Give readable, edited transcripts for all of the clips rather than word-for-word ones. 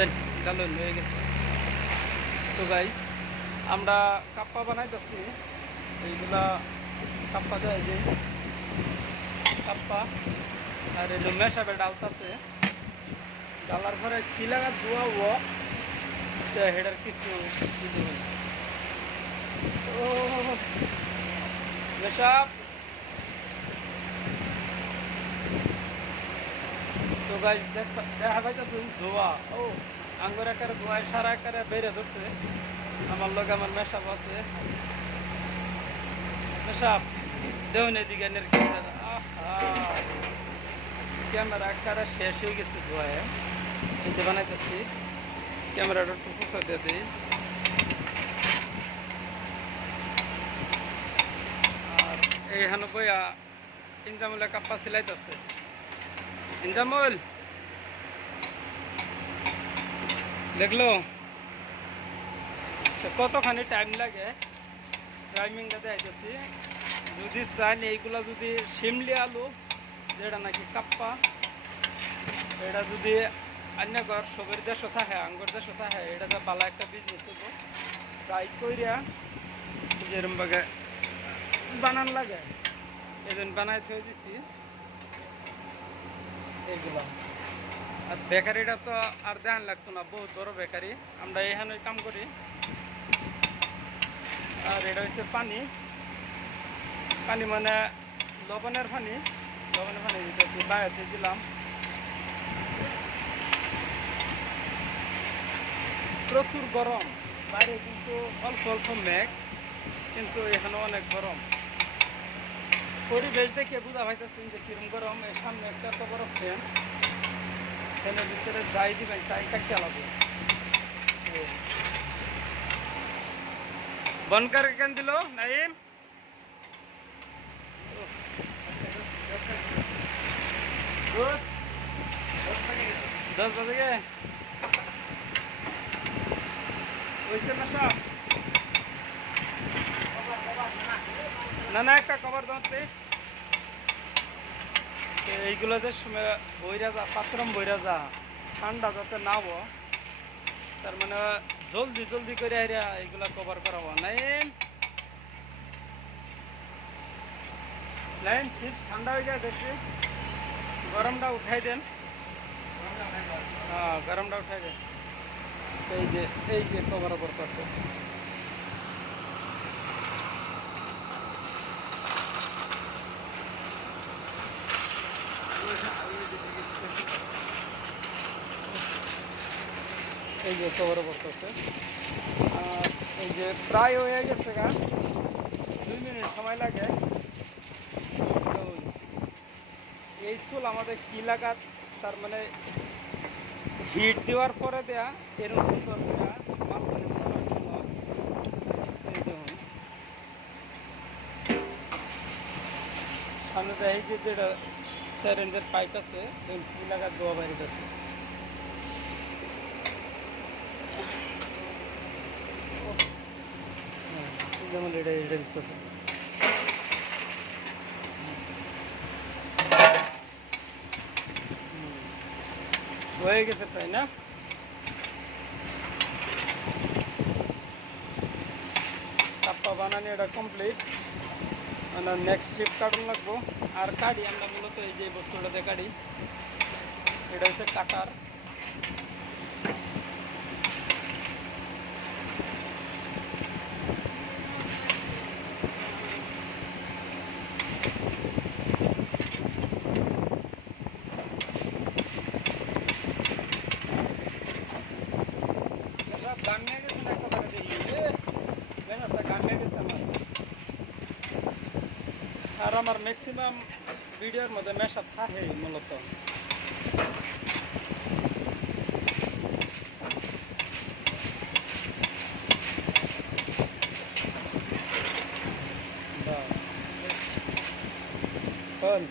দেন ডাল হয়ে গেছে। তো গাইস আমরা কাপ্পা বানাইতেছি। এইগুলা কাপ্পা দেয় যে কাপ্পা আর এলো মেশাবে ডালতাছে। ডালার পরে কি লাগা ধোয়াবো হেডার কিছু কিছু ও মেশাব। তো গাইস দেখা পাইতেছে ধোয়া ও আঙ্গুর আকারে ধোয়ায় সারা আকারে বেড়ে ধরছে। আমার লোক আমার মেশাপ আছে মেশাপ দেউন এদিকে ক্যামেরা আকারে শেষ হয়ে গেছে ধোয়ায়। এই যে বানাইতেছি ক্যামেরাটা একটু ফুসা দিয়ে দিই। আর এইখানে বইয়া ইনজামুলে কাপ্পা সিলাইতেছে। ইনজামুল দেখলো কতখানি টাইম লাগে টাইমিংটা দেখাইতেছি। যদি চান এইগুলা যদি শিমলি আলু যেটা নাকি কাপ্পা এটা যদি অন্য ঘর সবের দেশও থাকে আঙ্গুর দেশও থাকে এটা যে ভালো একটা বিজনেস হবো। ট্রাই করিয়া যেরকম ভাবে বানান লাগে এজন্য বানাই থয়ে দিছি এইগুলো। আর বেকারিটা তো আর দেখান লাগতো না, বহুত বড় বেকারি। আমরা এখানে কাম করি। আর এটা হচ্ছে পানি, পানি মানে লবণের পানি, লবণের পানি দিতেছি বাইরে দিলাম। প্রচুর গরম বাইরে, কিন্তু অল্প অল্প মেঘ, কিন্তু এখানে অনেক গরম। পরিবেশ দেখে বুঝা পাইতেছেন যে কিরম গরম। এর সামনে একটা এত বড় ফ্যান, ফ্যানের ভিতরে যাই দিবেন তাই কাটতে লাগবে। বনকার কেন দিল নাইম 10 बजे गए वैसे नशा না না একটা কভার দাঁতে এইগুলো যে বইরা যা পাত্রম বইরা যা ঠান্ডা যাতে না হবো, তার মানে জলদি জলদি করে এইগুলা কভার করাবো। নাইম নাইম শীত ঠান্ডা হয়ে যায় দেখছি, গরমটা উঠাই দেন। হ্যাঁ গরমটা উঠাই দেন। এই যে কভার করতেছে। এই যে কভার করতেছে। আর এই যে প্রায় হয়ে গেছে গা, 2 মিনিট সময় লাগে। এই চুল আমাদের কি লাগাত, তার মানে হিট দেওয়ার পরে দেয়া এরকম সুন্দর দেয়া সামনে দেয় যে যেটা স্যারেঞ্জের পাইপ আছে কি লাগা দোয়া বাইরে যাচ্ছে। যেমন এটা এটা দিতেছে হয়ে গেছে তাই না। কাপ্পা বানানি এটা কমপ্লিট। মানে নেক্সট ট্রিপ কাটন লাগবো। আর কাটি আমরা মূলত এই যে বস্তুটাতে কাটি, এটা হচ্ছে কাটার। গান নিয়ে গেছে না একটা দেখি গান নিয়ে গেছে আমার। আর আমার ম্যাক্সিমাম ভিডিওর মধ্যে মেশআপ থাকে মূলত। হল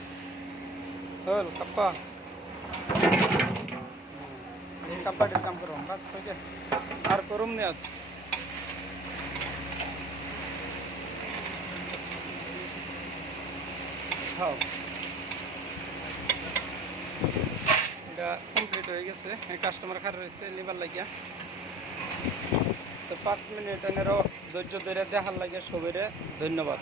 হল কাপ্পা কাপ্পাটির কাম করো বাস হয়ে যায়। আর করুম নি আজ। খাও এটা কমপ্লিট হয়ে গেছে, কাস্টমার খারাপ রয়েছে লিবার লাগিয়া। তো 5 মিনিট এনেরও ধৈর্য ধরে দেখার লাগে সবাইরে ধন্যবাদ।